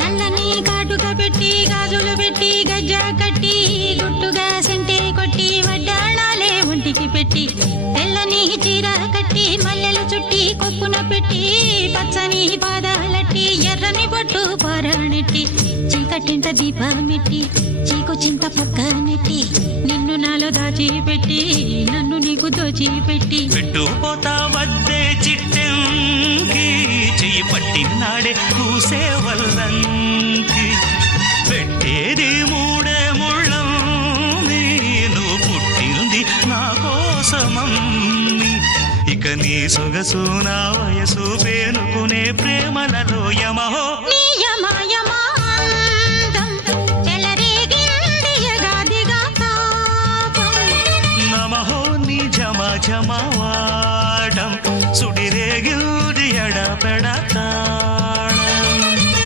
నల్లని కాటుక పెట్టి గాజులు పెట్టి గజ్జా కట్టి గుట్టుగా సెంటే కొట్టి వడ్డాణాలే ఒంటికి పెట్టి తెల్లని చీర కట్టి మల్లెలు చుట్టి కొప్పున పెట్టి పచ్చని పాదాలట్టి ఎర్రని బొట్టు పారాణెట్టి చీకటింట దీపమెట్టి చీకు చింత పక్క నెట్టి నిన్ను నాలో దాచిపెట్టి నన్ను నీకు దోచిపెట్టి పెట్టుపోతా వద్దే చిట్టెంకి చెయ్యి పట్టినాడే కూసే వల్లంకి పెట్టేది మూడే ముళ్ళం నువ్వు పుట్టింది నా కోసమమ్మి ఇక నీ సొగసు నా వయసు పేనుకునే ప్రేమలలో యమహో